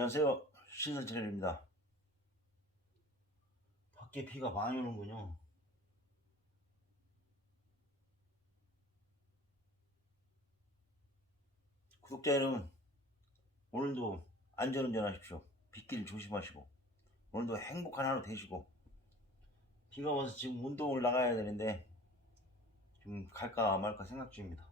안녕하세요. 신선철입니다. 밖에 비가 많이 오는군요. 구독자 여러분, 오늘도 안전운전 하십시오. 빗길 조심하시고, 오늘도 행복한 하루 되시고, 비가 와서 지금 운동을 나가야 되는데, 지금 갈까 말까 생각 중입니다.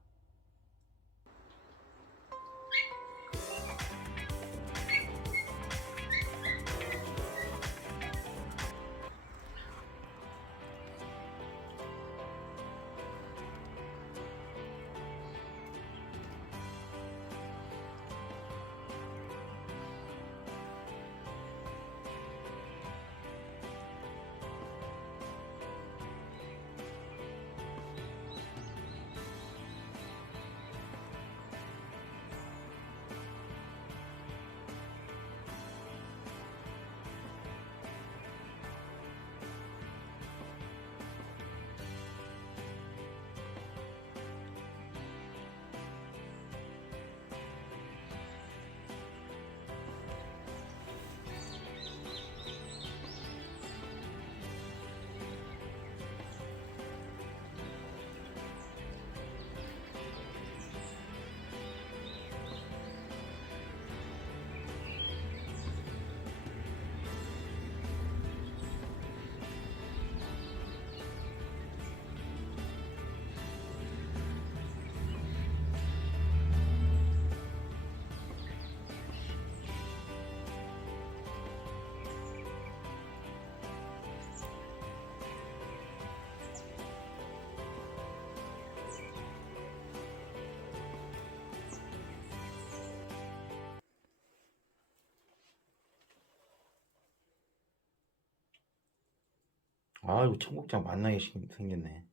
아, 이거 청국장 만나게 생- 생겼네.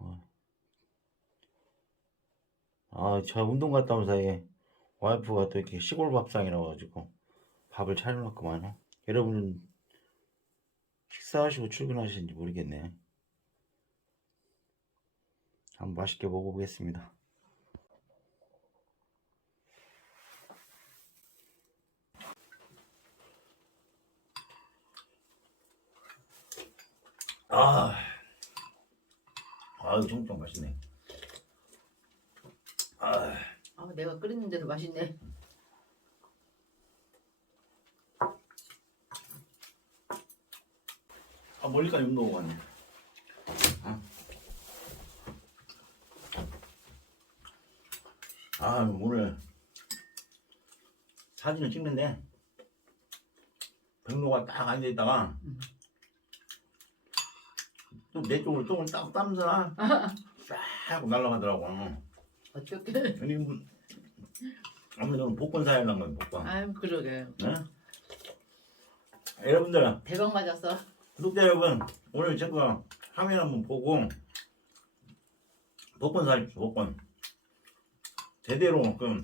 어. 아, 저 운동 갔다 온 사이에 와이프가 또 이렇게 시골 밥상이라고 가지고 밥을 차려놨구만. 여러분은 식사하시고 출근하시는지 모르겠네. 한번 맛있게 먹어보겠습니다. 아, 아, 청국장 맛있네. 아, 아, 내가 끓였는데도 맛있네. 아 멀리까지 운동. 아. 아, 오늘 사진을 찍는데 백로가 딱 앉아 있다가 음. 또내 쪽으로 똥을 딱 땀서나 싹 하고 날아가더라고. 어떻게? 아니 뭐, 아무래도 복권 사야 하는 거야 복권. 아유, 그러게. 네? 여러분들 대박 맞았어. 구독자 여러분 오늘 제가 화면 한번 보고 복권 사십시오 복권 제대로 그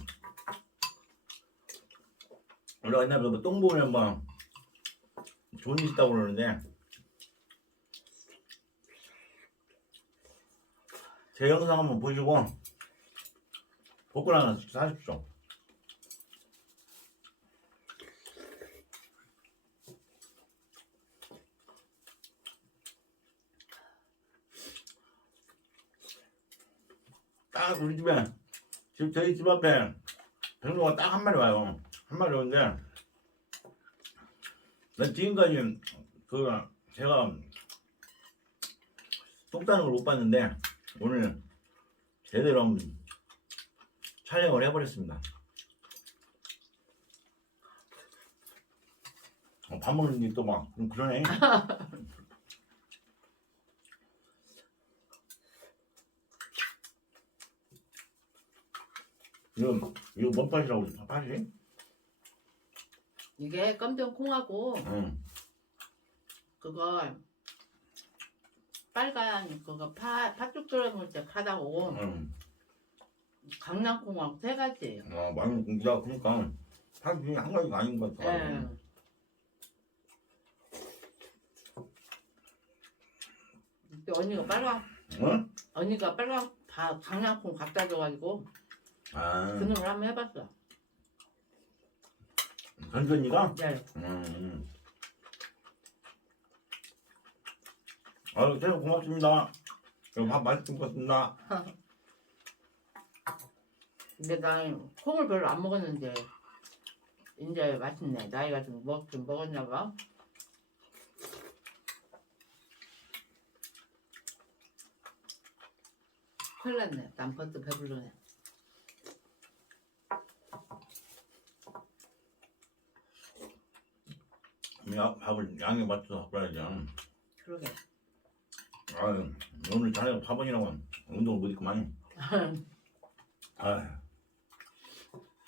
원래 옛날에 그똥 보면 막일 있다고 그러는데 제 영상 한번 보시고 복권 하나 사십시오 딱 우리 집에 지금 저희 집 앞에 백로가 딱 한 마리 와요. 한 마리 오는데 난 지금까지 그 제가 똥 싸는 걸 못 봤는데 오늘 제대로 한번 촬영을 해버렸습니다. 어, 밥 먹는 게 또막 그러네. 이거 이거 뭔 팥이라고 그러지? 팥이? 이게 깜짝 콩하고 응. 그거 빨간 그거 파 팥죽 들어먹을 때 파다고 응. 강낭콩하고 세 가지예요. 아 많이 공부야 그러니까 팥이 한 가지가 아닌 것 같아. 예. 근데 언니가 빨간 응? 언니가 빨간 파 강낭콩 갖다 줘가지고 아 그놈을 한번 해봤어. 전전이가? 네. 음. 아유, 제가 고맙습니다. 그럼 밥 맛있게 먹었습니다. 근데 나 콩을 별로 안 먹었는데 이제 맛있네. 나이가 좀 먹긴 먹었나 봐. 큰일 났네. 난 벌써 배불러네. 야, 밥을 양에 맞춰서 먹어야지. 그러게. 아유, 오늘 자네가 밥원이라고 운동을 못 했구만. 아유,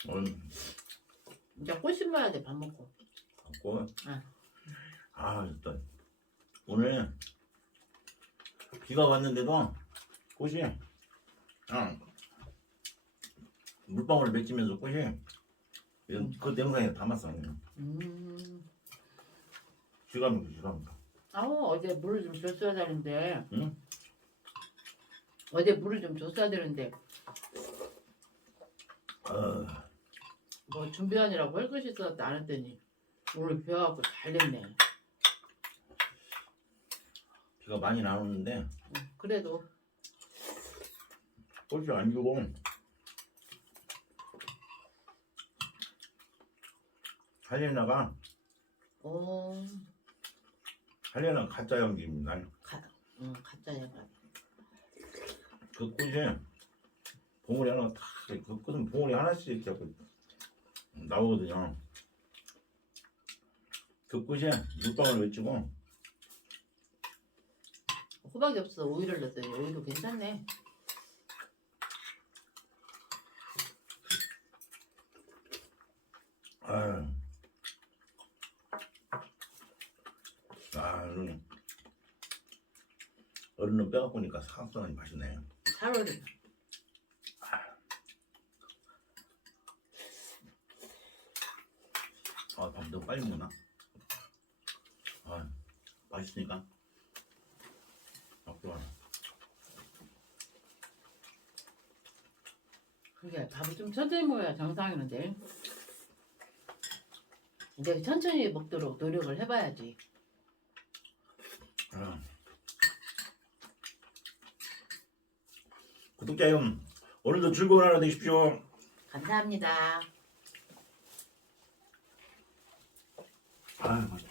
오늘 이제 꽃 심어야 돼, 밥 먹고. 갖고. 응. 아, 일단 오늘 비가 왔는데도 꽃이 그냥 물방울을 맺히면서 꽃이 그 영상에 담았어. 그냥. 음. 기가미고. 아우, 어제 물을 좀 줬어야 되는데. 응? 어제 물을 좀 줬어야 되는데. 어, 뭐 준비하느라고 할 것이 있었다 안 했더니. 오늘 비 와갖고 잘 됐네. 비가 많이 안 오는데 응, 그래도. 꽃이 안 주고 할리나가 오, 할리나 가짜 연기입니다. 가, 응, 가짜 얘가. 그 꽃이 봉우리 하나 다그 꽃은 봉우리 하나씩 이렇게 나오거든요. 그 꽃이 물방울 외치고 호박이 없어서 오이를 넣었더니 오이도 괜찮네. 아유 아 음. 어른은 빼갖고 니까 사각사각이 맛있네. 잘 어울려. 아, 밥 너무 빨리 먹나? 아, 맛있으니까. 아, 좋아. 그게 밥을 좀 천천히 먹어야 정상이는데. 이제 천천히 먹도록 노력을 해봐야지. 구독자 형, 오늘도 즐거운 하루 되십시오. 감사합니다. 아, 맛있다.